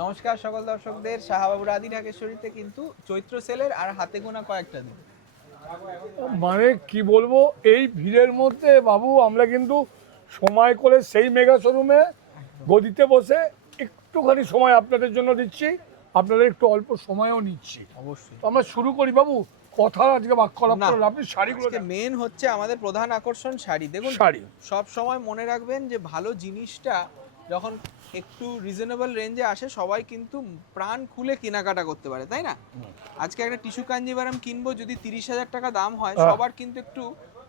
নমস্কার সকল দর্শকদের। শাহবাবুর আদি ঢাকেশ্বরীতে কিন্তু চৈত্র সেলের আর হাতে গোনা কয়েকটা দিন। মানে কি বলবো, এই ভিড়ের মধ্যে বাবু আমরা কিন্তু সময় করে সেই মেগা শোরুমে গদিতে বসে একটুখানি সময় আপনাদের জন্য দিচ্ছি, আপনাদের একটু অল্প সময়ও নিচ্ছি। অবশ্যই তো আমরা শুরু করি বাবু, কথা আজকে বাক্যলাপ না, করলে আপনি শাড়িগুলো আজকে মেন হচ্ছে আমাদের প্রধান আকর্ষণ শাড়ি। দেখুন, শাড়ি সব সময় মনে রাখবেন যে ভালো জিনিসটা যখন একটু রিজনেবল রেঞ্জে আসে সবাই কিন্তু প্রাণ খুলে কেনাকাটা করতে পারে, তাই না? আজকে একটা টিস্যু কাঞ্জিভারাম কিনবো, যদি 30,000 টাকা দাম হয়, হ্যাঁ। সবার কিন্তু একটু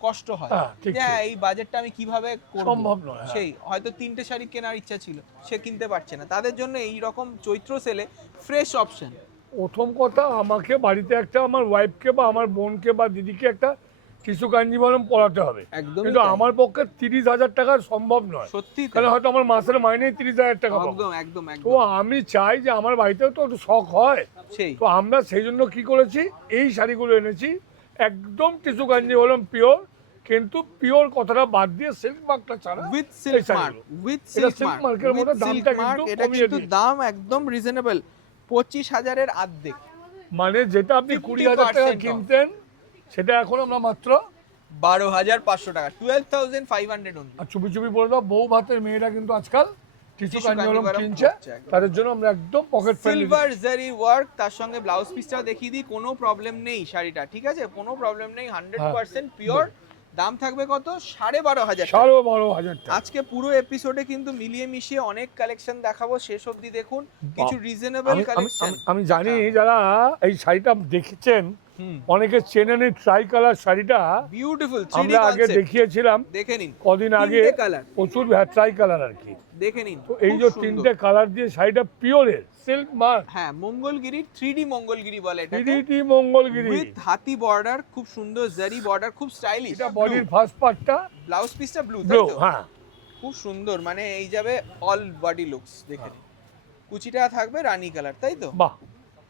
কষ্ট হয় হ্যাঁ, ঠিক, যে ঠিক। এই বাজেটটা আমি কিভাবে করব। সম্ভব নয়, হ্যাঁ। সেই হয়তো 3টে শাড়ি কেনার ইচ্ছা ছিল, সে কিনতে পারছে না, তাদের জন্য এই রকম চৈত্র সেলে ফ্রেশ অপশন। প্রথম কথা, আমাকে বাড়িতে একটা আমার ওয়াইফকে বা আমার বোনকে বা দিদিকে একটা টিস্যু কাঞ্জিভারম পড়াতে হবে, একদমই কিন্তু তাই। আমার পক্ষে 30,000 টাকা সম্ভব নয়। সত্যি তাই। তাহলে হয়তো আমার মাসের মাইনেই 30,000 টাকা পাবো। একদম একদম তো একদম আমি চাই যে আমার বাড়িতেও তো একটু শখ হয়, সেই তো আমরা সেই জন্য কি করেছি, এই শাড়িগুলো এনেছি। একদম টিস্যু কাঞ্জিভারম পিওর, কিন্তু পিওর কথাটা বাদ দিয়ে সিল্ক মার্কটা ছাড়া উইথ এই সিল্ক মার্ক, শাড়িগুলো। উইথ এটা সিল্ক সিল্ক মার্ক, মার্কের উইথ মধ্যে সিল্ক দামটা মার্ক। কিন্তু এটা কমিয়ে কিন্তু দিয়েছে। দাম একদম রিজনেবল, 25,000-এর অর্ধেক, মানে যেটা আপনি 20,000 টাকা 50% off। কিনতেন, সেটা এখন আমরা মাত্র 12,500 টাকা, 12,500 only। আর চুপি চুপি বলে দাও, বউ ভাতের মেয়েরা কিন্তু আজকাল টিস্যু টিস্যু কাঞ্জিভারম কাঞ্জিভারম কিনছে, পরছে একদম। তাদের জন্য আমরা একদম পকেট ফ্রেন্ডলি। সিলভার জারি ওয়ার্ক, তার সঙ্গে ব্লাউজ পিসটাও দেখিয়ে দিই, কোনো প্রবলেম নেই শাড়িটা, ঠিক আছে? কোনো প্রবলেম নেই, 100% পিওর। দাম থাকবে কত? 12,500 টাকা। 12,500 টাকা। আজকে পুরো এপিসোডে কিন্তু মিলিয়ে মিশিয়ে অনেক কালেকশন দেখাবো, শেষ অবধি দেখুন। কিছু রিজনেবল আমি আমি কালেকশন আমি- আমি জানি যারা এই শাড়িটা দেখেছেন, হুম, অনেকে চেনেন এই ট্রাই কালার শাড়িটা। বিউটিফুল 3D আমরা আগে কনসেপ্ট। দেখিয়েছিলাম দেখে নিন, কদিন আগে, তিনটে কালার প্রচুর ট্রাই কালার আর কি। দেখে নিন, তো এই খুব যে সুন্দর। তিনটে কালার দিয়ে শাড়িটা পিওরের সিল্ক মার্ক, হ্যাঁ, মঙ্গলগিরি 3D মঙ্গলগিরি বলে এটাকে, পিডিটি মঙ্গলগিরি। উইথ হাতি বর্ডার, খুব সুন্দর জারি বর্ডার, খুব স্টাইলিশ। এটা বডির ফার্স্ট পার্টটা ব্লাউজ পিসটা ব্লু, তাই ব্লু, তো? হ্যাঁ। খুব সুন্দর, মানে এই যাবে অল বডি লুকস। দেখে নিন, কুচিটা থাকবে রানী কালার, তাই তো? বাহ,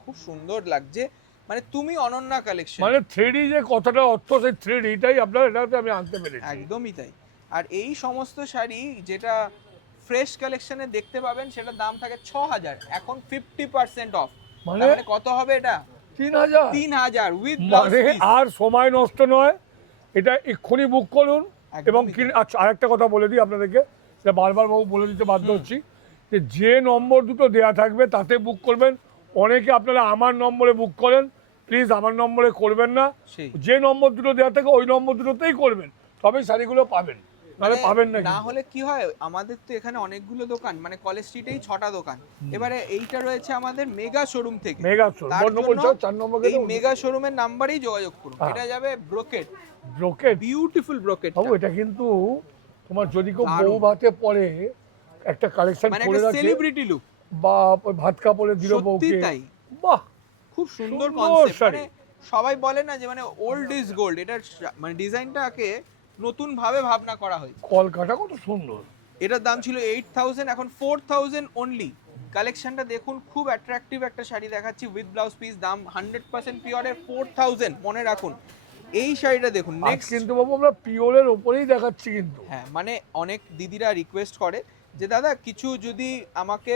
খুব সুন্দর লাগছে, মানে তুমি অনন্যা কালেকশন। মানে থ্রিডি যে কথাটা অর্থ, সেই থ্রিডিটাই আপনার এটাতে আমি আনতে পেরেছি। একদমই তাই। আর এই সমস্ত শাড়ি যেটা ফ্রেশ কালেকশনে দেখতে পাবেন, সেটার দাম থাকে 6,000, এখন 50% অফ। মানে মানে কত হবে এটা? 3,000। 3,000 উইথ ব্লাউজ মানে পিস। আর সময় নষ্ট নয়, এটা এক্ষুনি বুক করুন। একদমই এবং তাই। আচ্ছা, আরেকটা কথা বলে দিই আপনাদেরকে, সেটা বারবার বাবু বলে দিতে বাধ্য হচ্ছি, যে নম্বর দুটো দেয়া থাকবে তাতে বুক করবেন। অনেকে আপনারা আমার নম্বরে বুক করেন, প্লিজ আমার নম্বরে করবেন না। সেই যে নম্বর দুটো দেওয়া থাকে ওই নম্বর দুটোতেই করবেন, তবেই শাড়িগুলো পাবেন, নাহলে মানে পাবেন না না কিন্তু। হলে কি হয়, আমাদের তো এখানে অনেকগুলো দোকান, মানে কলেজ স্ট্রিটেই 6টা দোকান। এবারে এইটা রয়েছে আমাদের মেগা শোরুম থেকে। মেগা শোরুম, তার বর্ণ জন্য পরিচয় 4 নম্বর এই মেগা শোরুমের নাম্বারেই যোগাযোগ করুন। হ্যাঁ। এটা যাবে ব্রোকেট, ব্রোকেট। বিউটিফুল ব্রোকেট, বাবু এটা কিন্তু তোমার যদি কেউ দারুণ। বউ ভাতে পরে একটা কালেকশন মানে করে একটা রাখে, সেলিব্রিটি লুক। বা ওই ভাত কাপড়ে দিল সত্যি বউকে, তাই, বাহ, খুব সুন্দর সুন্দর কনসেপ্ট। শাড়ি। মানে সবাই বলে না যে মানে ওল্ড ইজ গোল্ড, এটার মানে ডিজাইনটাকে নতুন ভাবে ভাবনা করা হয়েছে। কলকাতা কত সুন্দর। এটার দাম ছিল 8,000, এখন 4,000 অনলি। কালেকশনটা দেখুন, খুব অ্যাট্রাকটিভ একটা শাড়ি দেখাচ্ছি উইথ ব্লাউজ পিস। দাম 100% পিওরের 4,000, মনে রাখুন। এই শাড়িটা দেখুন আজ নেক্সট। কিন্তু বাবু আমরা পিওরের ওপরেই দেখাচ্ছি কিন্তু। হ্যাঁ, মানে অনেক দিদিরা রিকোয়েস্ট করে যে দাদা কিছু যদি আমাকে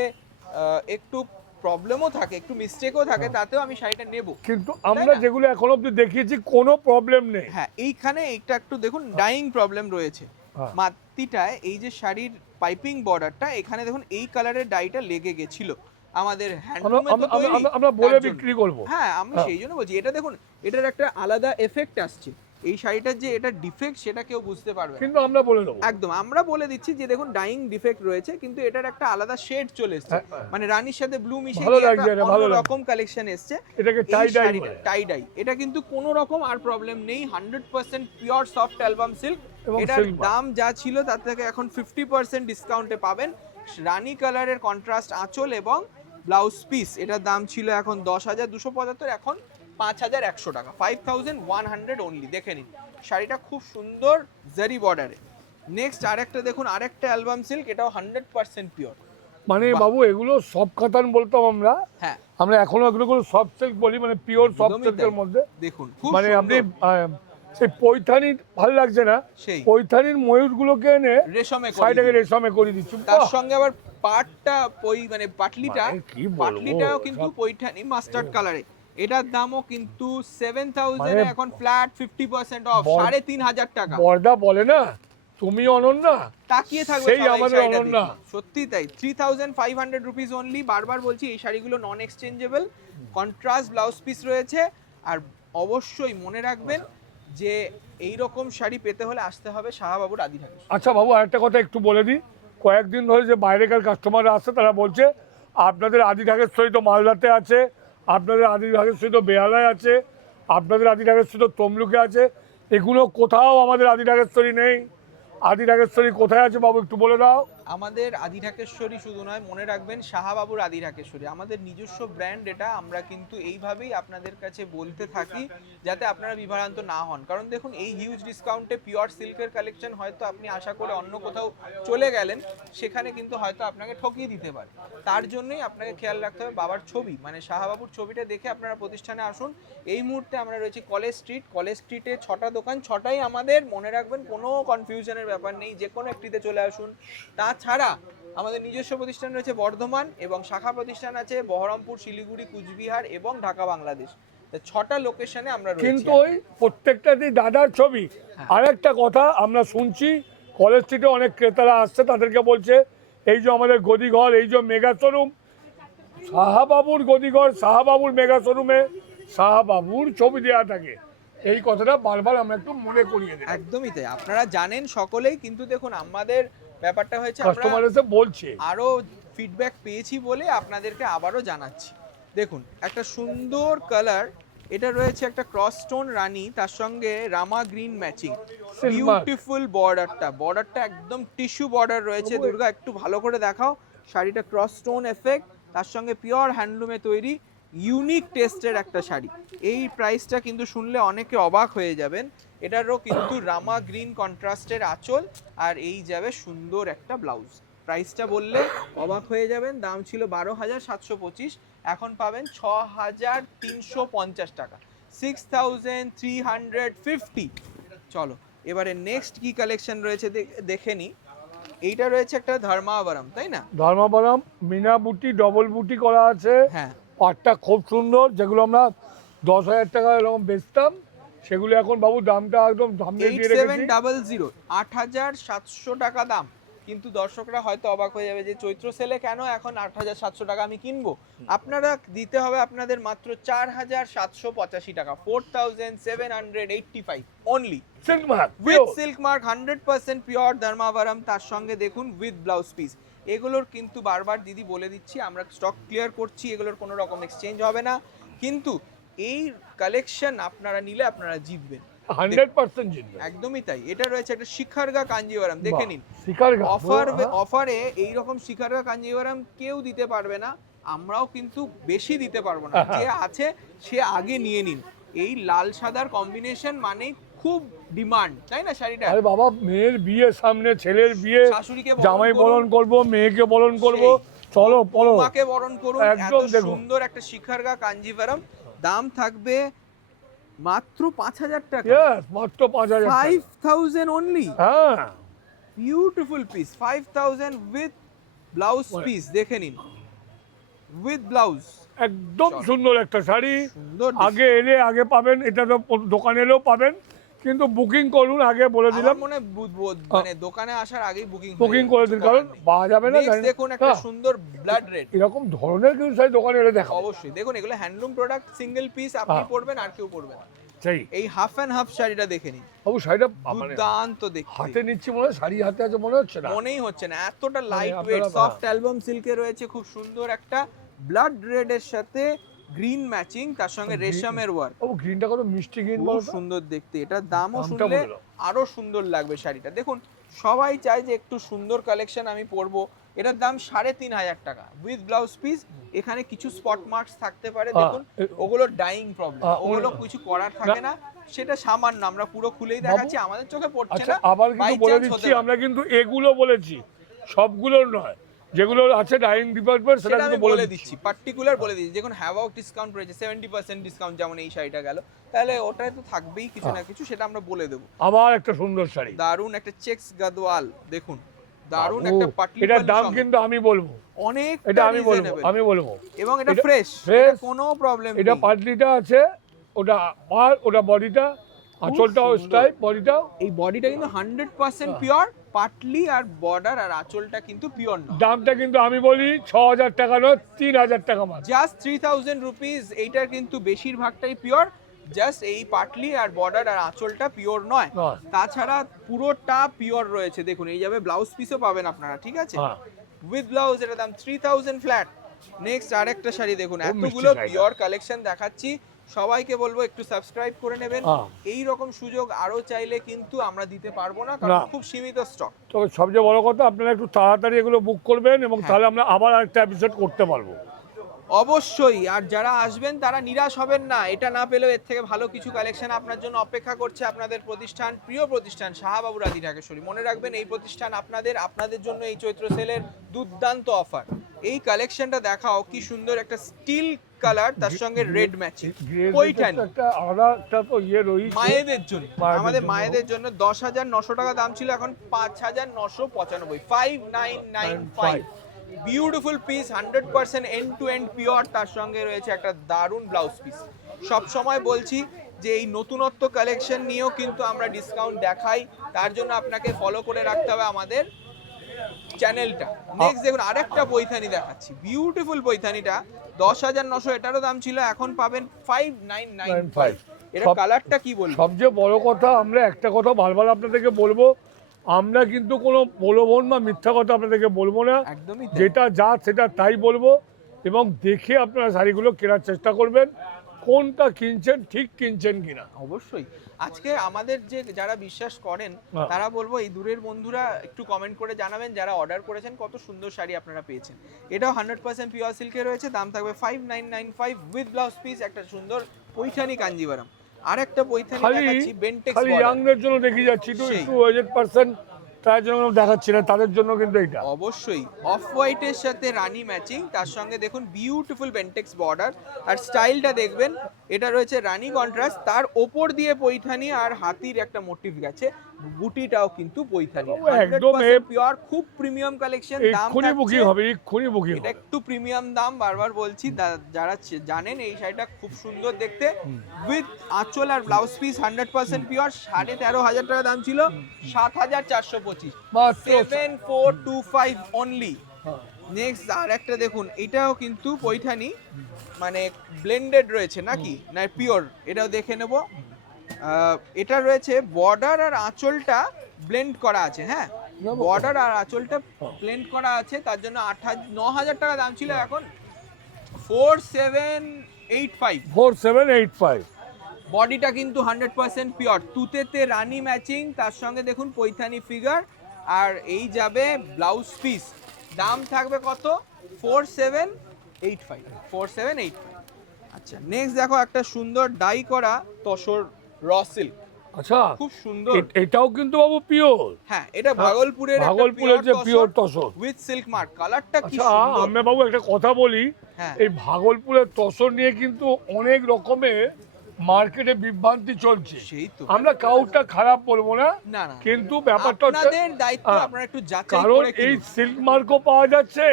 একটু প্রবলেমও থাকে, একটু মিস্টেকও থাকে, তাতেও আমি শাড়িটা নেব। কিন্তু আমরা না? যেগুলো এখন অব্দি দেখিয়েছি কোনো প্রবলেম নেই। হ্যাঁ, এইখানে এইটা একটু দেখুন, ডাইং প্রবলেম রয়েছে। হ্যাঁ। মাতৃটায় এই যে শাড়ির পাইপিং বর্ডারটা, এখানে দেখুন এই কালারের ডাইটা লেগে গেছিল আমাদের হ্যান্ডলুমে তো আমরা তৈরি, আমরা- আমরা বলে তার জন্য। বিক্রি করবো। হ্যাঁ, আমি হ্যাঁ। সেই জন্য বলছি, এটা দেখুন, এটার একটা আলাদা এফেক্ট আসছে। এই শাড়িটার যে এটা ডিফেক্ট, সেটা কেউ বুঝতে পারবে না। কিন্তু আমরা বলে দেবো। একদম আমরা বলে দিচ্ছি যে দেখুন ডাইং ডিফেক্ট রয়েছে, কিন্তু এটার একটা আলাদা শেড চলে এসেছে। হ্যাঁ। মানে রানীর সাথে ব্লু মিশিয়ে ভালো গিয়ে লাগছে, একটা এটা ভালো অন্য লাগছে। রকম কালেকশন এসেছে। এটাকে এই টাই ডাই শাড়িটা বলে। টাই ডাই, এটা কিন্তু কোনো রকম আর প্রবলেম নেই, 100% পিওর সফট অ্যালবাম সিল্ক। এবং এটার silk mark। দাম যা ছিল তার থেকে এখন 50% ডিসকাউন্টে পাবেন। রানী কালারের কন্ট্রাস্ট আঁচল এবং ব্লাউজ পিস, এটার দাম ছিল এখন 10,275, এখন 5,100 টাকা, 5,100 অনলি। দেখে নিন, শাড়িটা খুব সুন্দর জারি বর্ডারে। নেক্সট আরেকটা দেখুন, আরেকটা অ্যালবাম সিল্ক, এটাও 100% পিওর। মানে বাহ। বাবু এগুলো সব কাতান বলতাম আমরা, হ্যাঁ, আমরা এখনো এগুলো সফট সিল্ক বলি, মানে পিওর সফট একদমই সিল্কের তাই। মধ্যে। দেখুন খুব মানে আপনি সুন্দর। সেই পৈথানির ভালো লাগছে না, সেই পৈথানির ময়ূরগুলোকে এনে রেশমে করে সাইডে দিবে। রেশমে করে দিচ্ছি। তার সঙ্গে আবার পাটটা মানে পাটলিটা, মানে কি বলবো, পাটলিটাও কিন্তু সব- পৈঠানি মাস্টার্ড কালারে। এটার দামও কিন্তু 7000 মানে এখন ফ্ল্যাট 50% অফ, বর- 3500 টাকা। বর্দা বলে না তুমি অনন্যা, তাকিয়ে থাকবে সেই সবাই আমাদের শাড়িটা অনন্যা। দেখে। সত্যি তাই, 3500 রুপিস অনলি। বারবার বলছি এই শাড়িগুলো নন এক্সচেঞ্জেবল, কন্ট্রাস্ট ব্লাউজ পিস রয়েছে। আর অবশ্যই মনে রাখবেন যে এই রকম শাড়ি পেতে হলে আসতে হবে শাহবাবুর আদিঢাকে। আচ্ছা বাবু, আরেকটা কথা একটু বলে দিই, কয়েকদিন ধরে যে বাইরেকার কাস্টমাররা আসছে তারা বলছে আপনাদের আদি ঢাকেশ্বরী তো মালদাতে আছে, আপনাদের আদি ঢাকেশ্বরী তো বেহালায় আছে, আপনাদের আদি ঢাকেশ্বরী তো তমলুকে আছে, এগুলো কোথাও আমাদের আদি ঢাকেশ্বরী নেই। আদি ঢাকেশ্বরী কোথায় আছে বাবু একটু বলে দাও। আমাদের আদিঢাকেশ্বরী শুধু নয়, মনে রাখবেন শাহবাবুর আদিঢাকেশ্বরী আমাদের নিজস্ব ব্র্যান্ড। এটা আমরা কিন্তু এইভাবেই আপনাদের কাছে বলতে থাকি যাতে আপনারা বিভ্রান্ত না হন। কারণ দেখুন এই হিউজ ডিসকাউন্টে পিওর সিল্কের কালেকশন হয়তো আপনি আশা করে অন্য কোথাও চলে গেলেন, সেখানে কিন্তু হয়তো আপনাকে ঠকিয়ে দিতে পারে। তার জন্যই আপনাকে খেয়াল রাখতে হবে বাবার ছবি, মানে শাহবাবুর ছবিটা দেখে আপনারা প্রতিষ্ঠানে আসুন। এই মুহূর্তে আমরা রয়েছি কলেজ স্ট্রিট। কলেজ স্ট্রিটে 6টা দোকান, 6টাই আমাদের, মনে রাখবেন কোনো কনফিউশনের ব্যাপার নেই, যে কোনো একটিতে চলে আসুন। তাছাড়া আমাদের নিজস্ব প্রতিষ্ঠান রয়েছে বর্ধমান, এবং শাখা প্রতিষ্ঠান আছে বহরমপুর, শিলিগুড়ি, কুচবিহার এবং ঢাকা, বাংলাদেশ। 6টা লোকেশনে আমরা রয়েছি। কিন্তু ওই প্রত্যেকটাতেই দাদার ছবি। আর একটা কথা আমরা শুনছি, কলেজ স্ট্রিটে অনেক ক্রেতারা আসছে, তাদেরকে বলছে এই যে আমাদের গদিঘর, এই যে মেগা শোরুম, শাহবাবুর গদিঘর, শাহবাবুর মেগা শোরুমে শাহবাবুর ছবি দেওয়া থাকে। এই কথাটা বারবার আমরা একটু মনে করিয়ে দিই। একদমই তাই, আপনারা জানেন সকলেই। কিন্তু দেখুন আমাদের ব্যাপারটা হয়েছে আমরা কাস্টমার এসে বলছে, আরো ফিডব্যাক পেয়েছি বলে আপনাদেরকে আবারও জানাচ্ছি। দেখুন একটা সুন্দর কালার, এটা রয়েছে একটা ক্রস স্টোন রানী, তার সঙ্গে রামা গ্রিন ম্যাচিং, বিউটিফুল বর্ডারটা একদম টিস্যু বর্ডার রয়েছে। দুর্গা একটু ভালো করে দেখাও শাড়িটা, ক্রস স্টোন এফেক্ট, তার সঙ্গে পিওর হ্যান্ডলুমে তৈরি ইউনিক টেস্টের একটা শাড়ি। এই প্রাইসটা কিন্তু শুনলে অনেকে অবাক হয়ে যাবেন। এটারও কিন্তু রামা গ্রিন কন্ট্রাস্টের আঁচল, আর এই যাবে সুন্দর একটা ব্লাউজ। প্রাইসটা বললে অবাক হয়ে যাবেন, দাম ছিল 12,725, এখন পাবেন 6,350 টাকা, 6,350। চলো এবারে নেক্সট কি কালেকশন রয়েছে দেখে নি। এইটা রয়েছে একটা ধর্মাবরম, তাই না? ধর্মাবরম মিনা বুটি, ডবল বুটি করা আছে। হ্যাঁ, পাটটা খুব সুন্দর, যেগুলো আমরা 10,000 টাকা এরকম বেচতাম, সেগুলো এখন বাবু দামটা একদম সামনে দিয়ে রেখেছি। 8700, 8,700 টাকা দাম। কিন্তু দর্শকরা হয়তো অবাক হয়ে যাবে যে চৈত্র সেলে কেন এখন 8,700 টাকা আমি কিনবো। আপনারা দিতে হবে আপনাদের মাত্র 4,785 টাকা, 4,785 only, silk mark with silk mark, 100% pure Dharmavaram, তার সঙ্গে দেখুন উইথ ব্লাউজ পিস। এগুলোর কিন্তু বারবার দিদি বলে দিচ্ছি, আমরা স্টক ক্লিয়ার করছি, এগুলোর কোনো রকম এক্সচেঞ্জ হবে না। কিন্তু এই কালেকশন আপনারা নিলে আপনারা জিতবেন, 100% জিতবে। একদমই তাই। এটা রয়েছে একটা শিখারগা কাঞ্জিভারাম, দেখে নিন। শিকারগা অফারে এইরকম শিখারগা কাঞ্জিভারাম কেউ দিতে পারবে না, আমরাও কিন্তু বেশি দিতে পারবো না। যে আছে সে আগে নিয়ে নিন। এই লাল সাদার কম্বিনেশন মানে খুব ডিমান্ড, তাই না শাড়িটা? আরে বাবা, মেয়ের বিয়ে সামনে, ছেলের বিয়ে, শাশুড়িকে জামাই বরণ করব, মেয়েকে বরণ করব, চলো পড়ো, মাকে বরণ করুন। এত একদম দেখো। সুন্দর একটা শিখারগা কাঞ্জিভারাম, দাম থাকবে মাত্র 5,000 টাকা, ইয়েস, মাত্র 5,000 টাকা। 5,000 অনলি। হ্যাঁ, beautiful piece, 5,000 with blouse piece, দেখে নিন উইথ ব্লাউজ। একদম সুন্দর একটা শাড়ি। সুন্দর আগে এলে আগে পাবেন, এটা তো দোকানে এলেও পাবেন, কিন্তু বুকিং করুন আগে, বলে দিলাম। আমার মনে হয় মানে দোকানে আসার আগেই বুকিং করে দিন, কারণ পাওয়া যাবে না। দেখুন একটা সুন্দর ব্লাড রেড, এরকম ধরনের কিছু শাড়ি দোকানে এলে দেখা অবশ্যই দেখুন। এগুলো হ্যান্ডলুম প্রোডাক্ট, সিঙ্গেল পিস, আপনি পরবেন আর কেউ পরবে না। সেই এই হাফ অ্যান্ড হাফ শাড়িটা দেখে নিন, বাবু, শাড়িটা মানে দুর্দান্ত দেখতে। হাতে নিচ্ছি মনে হয়, শাড়ি হাতে আছে মনে হচ্ছে না, মনেই হচ্ছে না, এতটা লাইট আপনারা ওয়েট, সফট অ্যালবাম সিল্কে রয়েছে। খুব সুন্দর একটা ব্লাড রেড এর সাথে গ্রিন ম্যাচিং, তার সঙ্গে রেশমের ওয়ার্ক, ও গ্রিনটা কত মিষ্টি গ্রিন, খুব বলো তো। সুন্দর দেখতে। এটার দামও দামটা শুনলে বলে দাও। আরো সুন্দর লাগবে শাড়িটা। দেখুন সবাই চায় যে একটু সুন্দর কালেকশন আমি পরবো। এটার দাম 3,500 টাকা উইথ ব্লাউজ পিস। এখানে কিছু স্পট মার্কস থাকতে পারে, দেখুন ওগুলো ডাইং প্রবলেম, ওগুলো কিছু করার থাকে না, সেটা সামান্য, আমরা পুরো খুলেই দেখাচ্ছি, আমাদের চোখে পড়ছে আচ্ছা, না। আবার by কিন্তু বলে chance দিচ্ছি, হতে পারে। আমরা কিন্তু এগুলো বলেছি, সবগুলো নয়। যেগুলো আছে ডাইনিং ডিপার্টমেন্ট সেটা সেটা আমি কিন্তু বলে দিচ্ছি, পার্টিকুলার বলে দিচ্ছি। দেখুন হ্যাভক ডিসকাউন্ট রয়েছে 70% ডিসকাউন্ট, যেমন এই শাড়িটা গেল, তাহলে ওটায় তো থাকবেই কিছু না কিছু, সেটা আমরা বলে দেবো। আবার একটা সুন্দর শাড়ি, দারুন একটা চেক্স গাদওয়াল, দেখুন দারুন বাবু, একটা পাটলি এটার দাম সঙ্গে। কিন্তু আমি বলবো, অনেক এটা আমি বলবো এবং এটা এটা ফ্রেশ, fresh, কোনো প্রবলেম এটা নেই। পাটলিটা আছে, ওটা আর ওটা বডিটা, আঁচলটাও সুন্দর। স্টাইপ, বডিটাও। এই বডিটা কিন্তু 100% পিওর, পাটলি আর বর্ডার আর আঁচলটা কিন্তু পিওর নয়। দামটা কিন্তু আমি বলি 6,000 টাকা নয়, 3,000 টাকা মাত্র। Just 3000 rupees. এইটার কিন্তু বেশিরভাগটাই পিওর, জাস্ট এই পাটলি আর বর্ডার আর আঁচলটা পিওর নয়, নয়। তাছাড়া পুরোটা পিওর রয়েছে। দেখুন এই যাবে ব্লাউজ পিসও পাবেন আপনারা, ঠিক আছে, হ্যাঁ। উইথ ব্লাউজ, এটা দাম 3000 ফ্ল্যাট। নেক্সট আরেকটা শাড়ি দেখুন, খুব মিষ্টি এতগুলো শাড়িটা। পিওর কালেকশন দেখাচ্ছি, সবাইকে বলবো একটু সাবস্ক্রাইব করে নেবেন। হ্যাঁ। এই রকম সুযোগ আরো চাইলে কিন্তু আমরা দিতে পারবো না, কারণ না। খুব সীমিত স্টক। তবে সবচেয়ে বড় কথা, আপনারা একটু তাড়াতাড়ি এগুলো বুক করবেন, এবং হ্যাঁ। তাহলে আমরা আবার আরেকটা এপিসোড করতে পারবো। অবশ্যই, আর যারা আসবেন তারা নিরাশ হবেন না, এটা না পেলেও এর থেকে ভালো কিছু কালেকশন আপনার জন্য অপেক্ষা করছে। আপনাদের প্রতিষ্ঠান, প্রিয় প্রতিষ্ঠান শাহবাবু রাধি ঢাকেশ্বরী। মনে রাখবেন এই প্রতিষ্ঠান আপনাদের জন্য এই চৈত্র সেলের দুর্দান্ত অফার। এই কালেকশনটা দেখাও, কি সুন্দর একটা স্টিল কালার, তার সঙ্গে রেড ম্যাচিং পৈঠানি, একটা আলাদা একটা তো ইয়ে রয়েছে মায়েদের জন্য, মায়েদের আমাদের জন্য। মায়েদের জন্য 10,900 টাকা দাম ছিল, এখন 5,995, 5995। Beautiful piece, 100% end to end pure, তার সঙ্গে রয়েছে একটা দারুণ ব্লাউজ পিস। সব সময় বলছি যে এই নতুনত্ব কালেকশন নিয়েও কিন্তু আমরা ডিসকাউন্ট দেখাই, তার জন্য আপনাকে ফলো করে রাখতে হবে আমাদের চ্যানেলটা। নেক্সট দেখুন আরেকটা পৈথানি দেখাচ্ছি, বিউটিফুল পৈথানিটা 10,900, এটারও দাম ছিল, এখন পাবেন 5995। এটা সব- কালারটা কি বলবো, সবচেয়ে বড় কথা, আমরা একটা কথা বারবার আপনাদেরকে বলবো, আমরা কিন্তু কোনো প্রলোভন বা মিথ্যা কথা আপনাদেরকে বলবো না, একদমই তাই। যেটা যা সেটা তাই বলবো, এবং দেখে আপনারা শাড়িগুলো কেনার চেষ্টা করবেন, কোনটা কিনছেন ঠিক কিনছেন কিনা। অবশ্যই। আজকে আমাদের যে যারা বিশ্বাস করেন, হ্যাঁ। তারা বলবো এই দূরের বন্ধুরা একটু কমেন্ট করে জানাবেন যারা অর্ডার করেছেন কত সুন্দর শাড়ি আপনারা পেয়েছেন। এটাও 100% পিওর সিল্কে রয়েছে, দাম থাকবে 5995 উইথ ব্লাউজ পিস, একটা সুন্দর পৈঠানি কাঞ্জিভারাম। আর একটা পৈঠানি খালি দেখাচ্ছি বেন্টেক্স খালি বর্ডার। ইয়াংদের জন্য দেখি যাচ্ছি, সেই। একটু এজেড পার্সন, তার জন্য দেখাচ্ছি না, তাদের জন্য কিন্তু এইটা অবশ্যই অফ হোয়াইটের সাথে রানী ম্যাচিং, তার সঙ্গে দেখুন বিউটিফুল বেন্টেক্স বর্ডার, আর স্টাইলটা দেখবেন, এটা রয়েছে রানী কন্ট্রাস্ট, তার ওপর দিয়ে পৈঠানি আর হাতির একটা মোটিভ গেছে, বুটিটাও কিন্তু পৈঠানি, একদম পিওর, খুব প্রিমিয়াম কালেকশন। দাম এক্ষুনি বুকিং থাকছে, হবে, এক্ষুনি বুকিং এটা হবে। একটু প্রিমিয়াম দাম, বারবার বলছি, যারা জানেন এই শাড়িটা খুব সুন্দর দেখতে, উইথ আঁচল আর ব্লাউজ পিস 100% পিওর, 13,500 টাকা দাম ছিল, 7,425, মাত্র 7425 অনলি। হ্যাঁ। নেক্সট আর একটা দেখুন, এটাও কিন্তু পৈঠানি, মানে ব্লেন্ডেড রয়েছে নাকি না পিওর, এটাও দেখে নেব। এটা রয়েছে বর্ডার আর আঁচলটা ব্লেন্ড করা আছে, হ্যাঁ বর্ডার আর আঁচলটা ব্লেন্ড করা আছে, তার জন্য 9,000 টাকা দাম ছিল, এখন 4785। 4785। বডিটা কিন্তু 100% পিওর, তুতেতে রানী ম্যাচিং, তার সঙ্গে দেখুন পৈথানি ফিগার, আর এই যাবে ব্লাউজ পিস, দাম থাকবে কত, 4785। আচ্ছা নেক্সট দেখো একটা সুন্দর ডাই করা তসর র সিল্ক, আচ্ছা, খুব সুন্দর। এটাও কিন্তু বাবু পিওর। হ্যাঁ এটা ভাগলপুরের যে pure tussar, with silk mark, কালারটা কি আচ্ছা সুন্দর। আমরা বাবু একটা কথা বলি, হ্যাঁ। এই ভাগলপুরের তসর নিয়ে কিন্তু অনেক রকমের মার্কেটে বিভ্রান্তি চলছে, সেই তো, আমরা কাউটা খারাপ বলবো না, না না, কিন্তু ব্যাপারটা হচ্ছে আপনাদের দায়িত্ব, হ্যাঁ, আপনারা একটু যাচাই কারণ করে এই কিনুন। সিল্ক মার্কও পাওয়া যাচ্ছে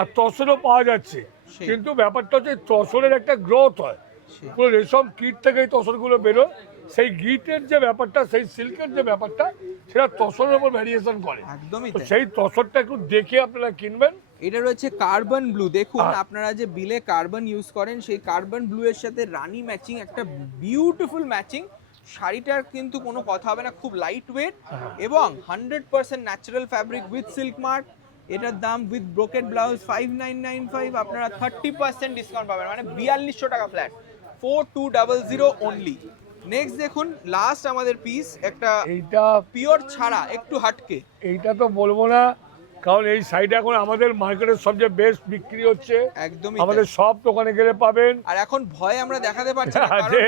আর তসরও পাওয়া যাচ্ছে, সেই। কিন্তু ব্যাপারটা হচ্ছে তসরের একটা গ্রোথ হয়, সেই। পুরো রেশম কীট থেকে এই তসরগুলো বেরোয়, সেই গিটের যে ব্যাপারটা, সেই সিল্কের যে ব্যাপারটা, সেটা তসরের উপর ভ্যারিয়েশন করে, একদমই তো তাই। সেই তসরটা একটু দেখে আপনারা কিনবেন। এটা রয়েছে কার্বন ব্লু, দেখুন হ্যাঁ। আপনারা যে বিলে কার্বন ইউজ করেন, সেই কার্বন ব্লু এর সাথে রানী ম্যাচিং, একটা বিউটিফুল ম্যাচিং। শাড়িটার কিন্তু কোনো কথা হবে না, খুব লাইট ওয়েট এবং 100% natural fabric with silk mark. এটার দাম উইথ ব্রোকেড ব্লাউজ 5995, আপনারা 30% ডিসকাউন্ট পাবেন, মানে 4200 টাকা ফ্ল্যাট, 4200 অনলি। নেক্সট দেখুন লাস্ট আমাদের পিস, একটা এইটা পিওর ছাড়া একটু হাটকে, এইটা তো বলবো না, কারণ এই শাড়িটা এখন আমাদের মার্কেটের সবচেয়ে বেস্ট বিক্রি হচ্ছে, একদমই আমাদের তাই। সব দোকানে গেলে পাবেন। আর এখন ভয় আমরা দেখাতে পারছি না, কারণ যে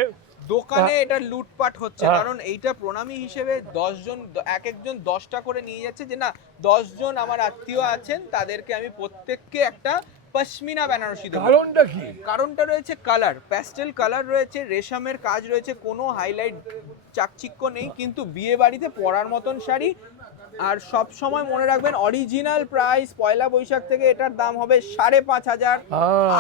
দোকানে এটা লুটপাট হচ্ছে, হ্যাঁ। কারণ এইটা প্রণামী হিসেবে 10 জন এক একজন 10টা করে নিয়ে যাচ্ছে, যে না 10 জন আমার আত্মীয় আছেন তাদেরকে আমি প্রত্যেককে একটা পশমিনা বেনারসি দেবো। কারণটা কি? কারণটা রয়েছে কালার, প্যাস্টেল কালার রয়েছে, রেশমের কাজ রয়েছে, কোনো হাইলাইট চাকচিক্য নেই, কিন্তু বিয়ে বাড়িতে পরার মতন শাড়ি। আর সব সময় মনে রাখবেন অরিজিনাল প্রাইস পয়লা বৈশাখ থেকে এটার দাম হবে 5,500,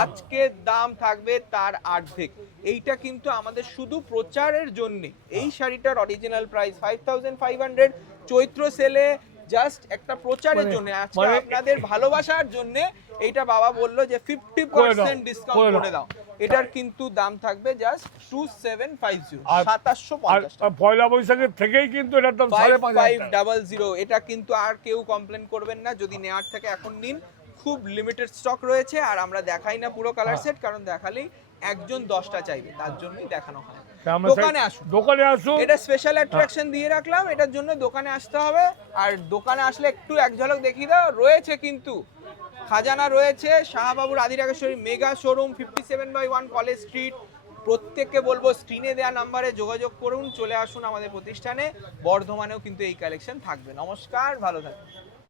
আজকে দাম থাকবে তার অর্ধেক। এইটা কিন্তু আমাদের শুধু প্রচারের জন্য, এই শাড়িটার অরিজিনাল প্রাইস 5,500, চৈত্র সেলে জাস্ট একটা প্রচারের জন্য, আজকে আপনাদের ভালোবাসার জন্য এইটা বাবা বললো যে 50% ডিসকাউন্ট করে দাও। এটার কিন্তু দাম থাকবে জাস্ট 2750, 2750 আর পয়লা বৈশাখের থেকেই কিন্তু এটার দাম 5500। এটা কিন্তু আর কেউ কমপ্লেন করবেন না, যদি নেওয়ার থেকে এখন নিন। খুব লিমিটেড স্টক রয়েছে, আর আমরা দেখাই না পুরো কালার সেট, কারণ দেখালেই একজন 10টা চাইবে, তার জন্যই দেখানো হয়। দোকানে আসুন, দোকানে আসুন। এটা স্পেশাল অ্যাট্রাকশন দিয়ে রাখলাম, এটার জন্য দোকানে আসতে হবে। আর দোকানে আসলে একটু এক ঝলক দেখিয়ে দাও, রয়েছে কিন্তু খাজানা রয়েছে, শাহবাবুর আদিরাগেশ্বরী মেগা শোরুম, 57/1 কলেজ স্ট্রিট। প্রত্যেককে বলবো স্ক্রিনে দেওয়া নাম্বারে যোগাযোগ করুন, চলে আসুন আমাদের প্রতিষ্ঠানে। বর্ধমানেও কিন্তু এই কালেকশন থাকবে। নমস্কার, ভালো থাকবেন।